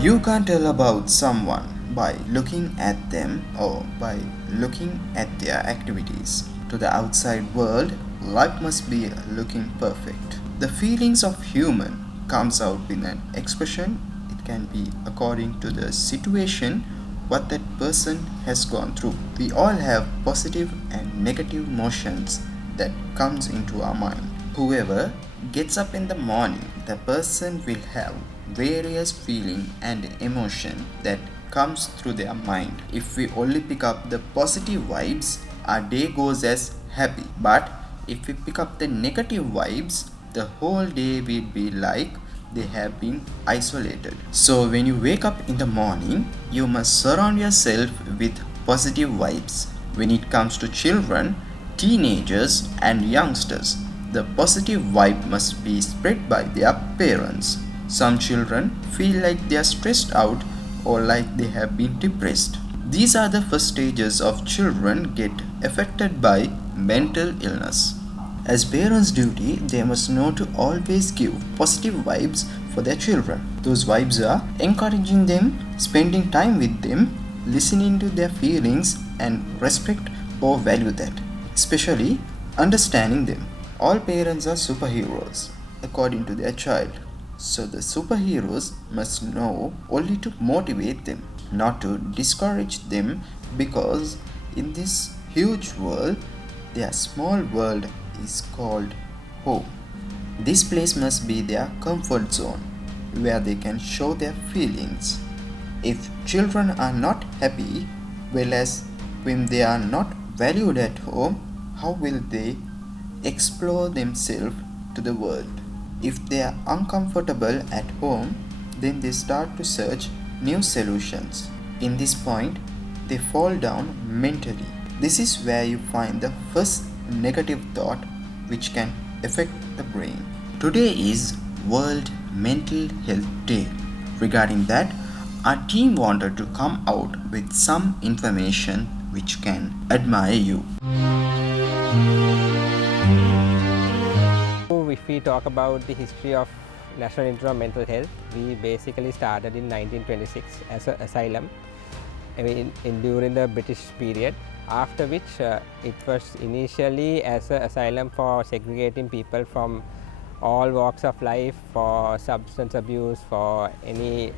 You can't tell about someone by looking at them or by looking at their activities. To the outside world, life must be looking perfect. The feelings of human comes out in an expression. It can be according to the situation what that person has gone through. We all have positive and negative emotions that comes into our mind. Whoever gets up in the morning, the person will have various feeling and emotion that comes through their mind. If we only pick up the positive vibes, our day goes as happy. But if we pick up the negative vibes, the whole day will be like they have been isolated. So when you wake up in the morning, you must surround yourself with positive vibes. When it comes to children, teenagers and youngsters, the positive vibe must be spread by their parents. Some children feel like they are stressed out or like they have been depressed. These are the first stages of children get affected by mental illness. As parents' duty, they must know to always give positive vibes for their children. Those vibes are encouraging them, spending time with them, listening to their feelings, and respect or value that, especially understanding them. All parents are superheroes according to their child. So the superheroes must know only to motivate them, not to discourage them, because in this huge world, their small world is called home. This place must be their comfort zone where they can show their feelings. If children are not happy, well as when they are not valued at home, how will they explore themselves to the world? If they are uncomfortable at home, then they start to search new solutions. In this point, they fall down mentally. This is where you find the first negative thought which can affect the brain. Today is World Mental Health Day. Regarding that, our team wanted to come out with some information which can admire you. If we talk about the history of National Institute of Mental Health, we basically started in 1926 as an asylum during the British period, after which it was initially as an asylum for segregating people from all walks of life, for substance abuse, for any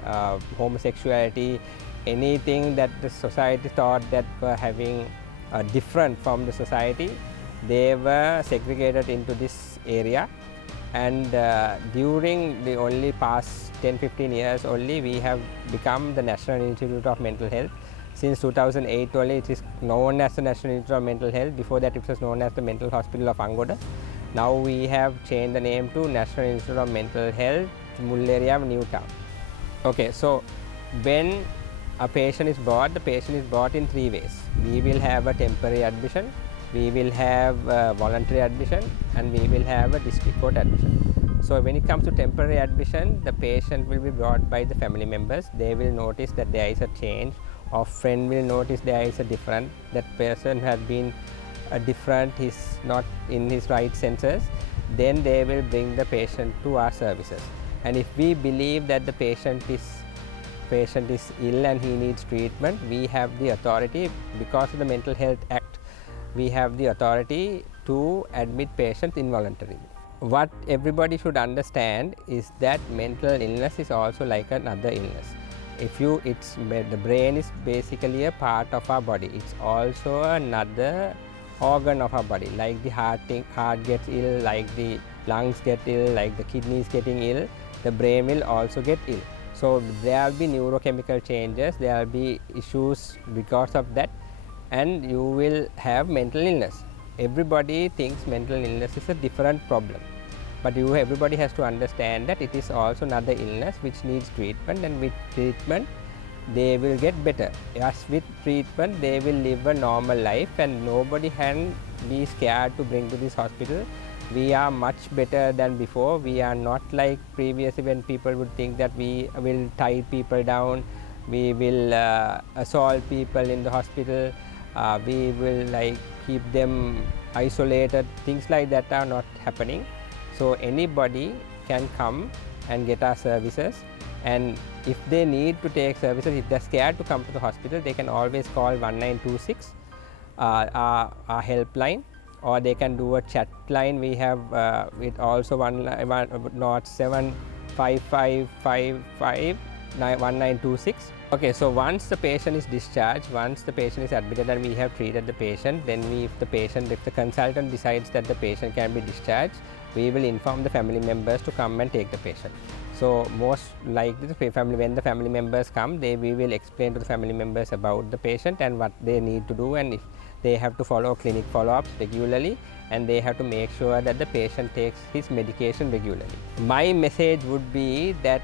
homosexuality, anything that the society thought that were having different from the society, they were segregated into this area. And during the only past 10-15 years only, we have become the National Institute of Mental Health. Since 2008 only, it is known as the National Institute of Mental Health. Before that, it was known as the Mental Hospital of Angoda. Now we have changed the name to National Institute of Mental Health, Mullaria, Newtown. Okay, so when a patient is brought, the patient is brought in three ways. We will have a temporary admission, we will have voluntary admission, and we will have a district court admission. So when it comes to temporary admission, the patient will be brought by the family members. They will notice that there is a change, or friend will notice there is a different, that person has been different, he's not in his right senses. Then they will bring the patient to our services. And if we believe that the patient is ill and he needs treatment, we have the authority, because of the Mental Health Act, we have the authority to admit patients involuntarily. What everybody should understand is that mental illness is also like another illness. The brain is basically a part of our body. It's also another organ of our body. Like the heart gets ill, like the lungs get ill, like the kidneys getting ill, the brain will also get ill. So there will be neurochemical changes, there will be issues because of that, and you will have mental illness. Everybody thinks mental illness is a different problem, but everybody has to understand that it is also another illness which needs treatment, and with treatment they will get better. As with treatment, they will live a normal life, and nobody can be scared to bring to this hospital. We are much better than before. We are not like previously when people would think that we will tie people down, we will assault people in the hospital, we will like keep them isolated. Things like that are not happening. So anybody can come and get our services. and if they need to take services, if they're scared to come to the hospital, they can always call 1926, our helpline, or they can do a chat line. We have with also 1926. Okay, so once the patient is discharged, once the patient is admitted and we have treated the patient, then if the consultant decides that the patient can be discharged, we will inform the family members to come and take the patient. So most likely when the family members come, we will explain to the family members about the patient and what they need to do, and if they have to follow clinic follow-ups regularly, and they have to make sure that the patient takes his medication regularly. My message would be that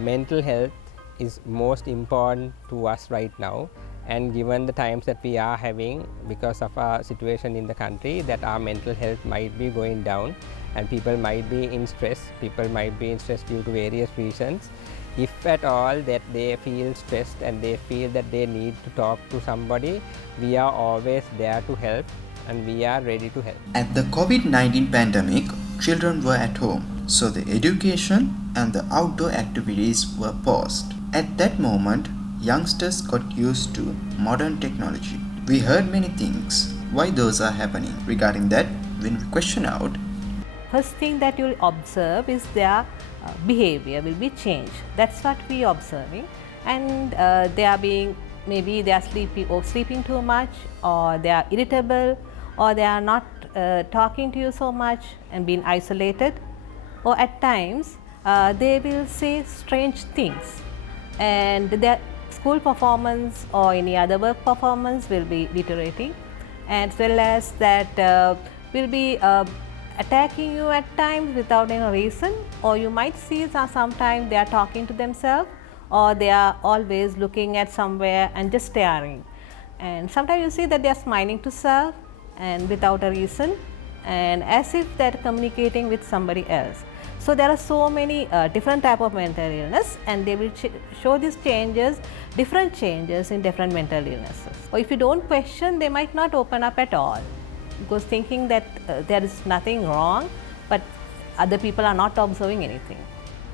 mental health is most important to us right now, and given the times that we are having because of our situation in the country, that our mental health might be going down and people might be in stress, due to various reasons. If at all that they feel stressed and they feel that they need to talk to somebody, we are always there to help, and we are ready to help. At the COVID-19 pandemic, children were at home, so the education and the outdoor activities were paused. At that moment, youngsters got used to modern technology. We heard many things why those are happening. Regarding that, when we question out, first thing that you will observe is their behavior will be changed. That's what we are observing, and they are being, maybe they are sleeping too much, or they are irritable, or they are not talking to you so much and being isolated, or at times they will say strange things, and their school performance or any other work performance will be deteriorating, as well as that will be attacking you at times without any reason, or you might see sometimes they are talking to themselves, or they are always looking at somewhere and just staring, and sometimes you see that they are smiling to self and without a reason, and as if they are communicating with somebody else. So there are so many different type of mental illness, and they will show these changes, different changes in different mental illnesses. Or if you don't question, they might not open up at all, because thinking that there is nothing wrong, but other people are not observing anything.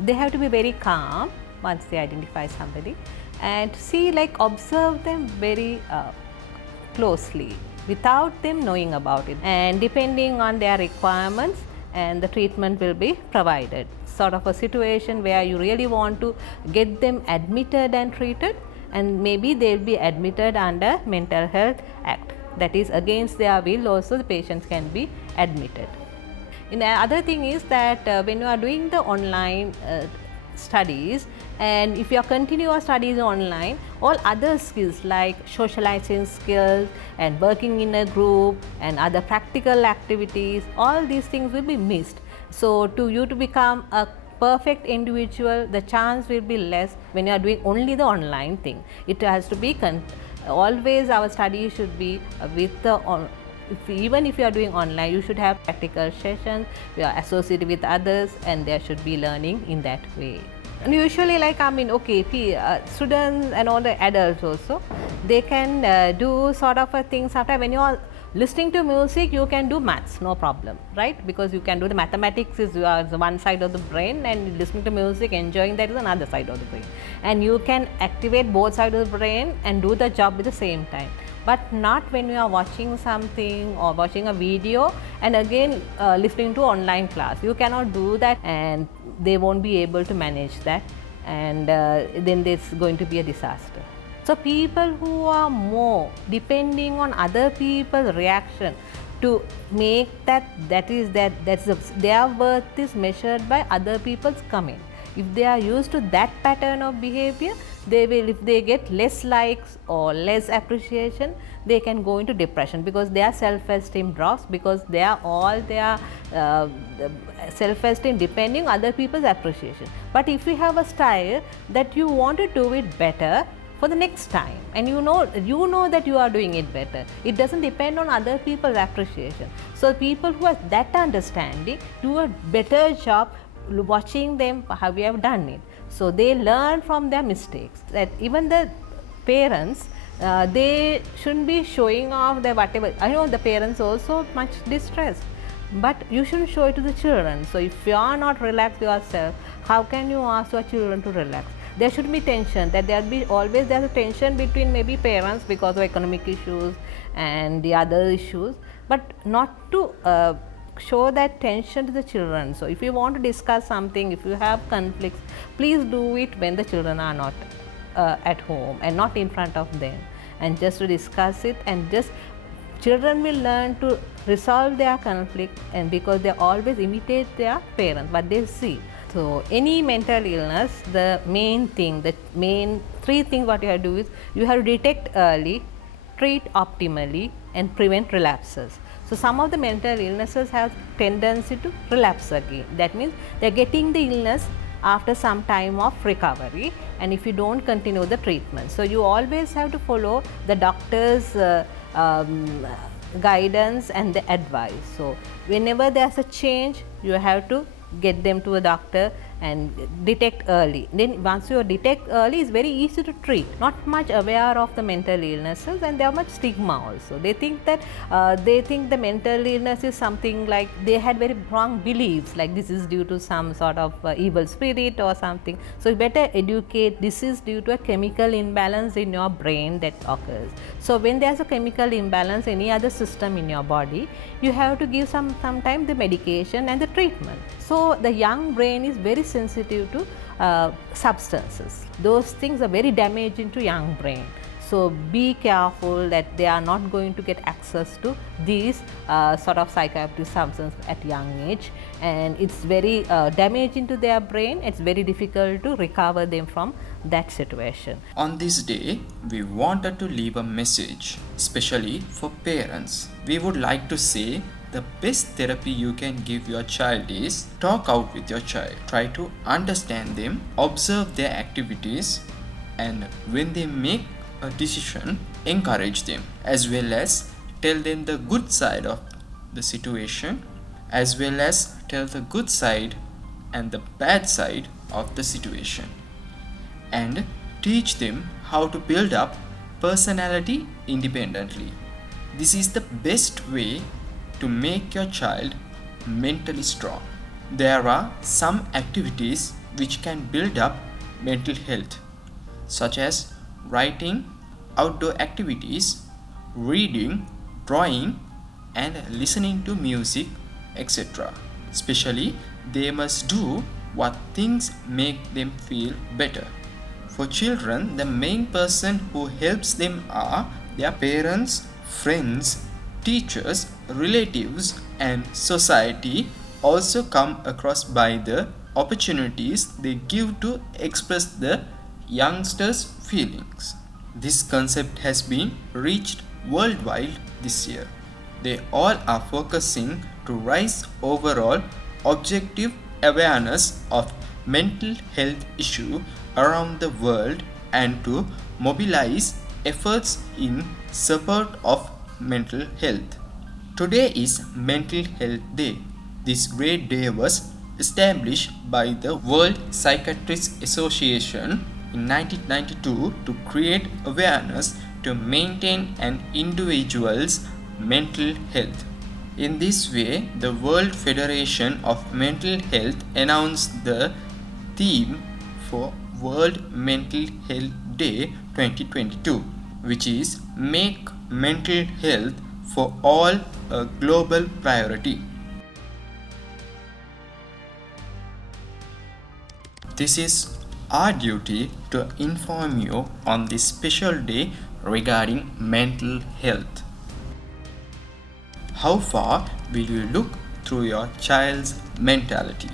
They have to be very calm once they identify somebody, and see, like, observe them very closely without them knowing about it, and depending on their requirements, and the treatment will be provided. Sort of a situation where you really want to get them admitted and treated, and maybe they will be admitted under Mental Health Act. That is, against their will also the patients can be admitted. And the other thing is that when you are doing the online studies, and if you are continue your studies online, all other skills like socializing skills and working in a group and other practical activities, all these things will be missed. So to you to become a perfect individual, the chance will be less when you are doing only the online thing. It has to be always our study should be with the even if you are doing online, you should have practical sessions, you are associated with others, and there should be learning in that way. And usually, like, I mean, okay, students and all the adults also, they can do sort of a thing. Sometimes when you are listening to music, you can do maths, no problem, right? Because you can do the mathematics is one side of the brain, and listening to music, enjoying that is another side of the brain. And you can activate both sides of the brain and do the job at the same time. But not when you are watching something or watching a video and again listening to online class. You cannot do that, and they won't be able to manage that, and then it's going to be a disaster. So people who are more depending on other people's reaction to make their worth is measured by other people's comment. If they are used to that pattern of behavior, they will, if they get less likes or less appreciation, they can go into depression, because their self-esteem drops, because they are all their self-esteem depending on other people's appreciation. But if you have a style that you want to do it better for the next time, and you know that you are doing it better, it doesn't depend on other people's appreciation. So people who have that understanding do a better job watching them how we have done it. So they learn from their mistakes. That even the parents, they shouldn't be showing off their whatever. I know the parents also much distressed. but you shouldn't show it to the children. So if you are not relaxed yourself, how can you ask your children to relax? There should be tension, that there be always there's a tension between maybe parents because of economic issues and the other issues, but not to show that tension to the children. So if you want to discuss something, if you have conflicts, please do it when the children are not at home and not in front of them, and just to discuss it, and just children will learn to resolve their conflict, and because they always imitate their parents, what they see. So any mental illness, the main three things what you have to do is you have to detect early, treat optimally, and prevent relapses. So some of the mental illnesses have tendency to relapse again. That means they are getting the illness after some time of recovery, and if you don't continue the treatment. So you always have to follow the doctor's guidance and the advice. So whenever there's a change, you have to get them to a doctor and detect early. Then once you detect early, it's very easy to treat. Not much aware of the mental illnesses, and there are much stigma also. They think that the mental illness is something like they had very wrong beliefs, like this is due to some sort of evil spirit or something. So you better educate, this is due to a chemical imbalance in your brain that occurs. So when there's a chemical imbalance in any other system in your body, you have to give sometime the medication and the treatment. So the young brain is very sensitive to substances. Those things are very damaging to young brain. So be careful that they are not going to get access to these sort of psychoactive substances at young age, and it's very damaging to their brain. It's very difficult to recover them from that situation. On this day, we wanted to leave a message, especially for parents. We would like to say the best therapy you can give your child is talk out with your child. Try to understand them, observe their activities, and when they make a decision, encourage them, as well as tell them the good side of the situation, as well as tell the good side and the bad side of the situation, and teach them how to build up personality independently. This is the best way to make your child mentally strong. There are some activities which can build up mental health, such as writing, outdoor activities, reading, drawing, and listening to music, etc. Especially, they must do what things make them feel better. For children, the main person who helps them are their parents, friends, teachers, relatives, and society also come across by the opportunities they give to express the youngsters' feelings. This concept has been reached worldwide this year. They all are focusing to raise overall objective awareness of mental health issue around the world and to mobilize efforts in support of mental health. Today is Mental Health Day. This great day was established by the World Psychiatrists Association in 1992 to create awareness to maintain an individual's mental health. In this way, the World Federation of Mental Health announced the theme for World Mental Health Day 2022, which is Make Mental Health for All a Global Priority. This is our duty to inform you on this special day regarding mental health. How far will you look through your child's mentality?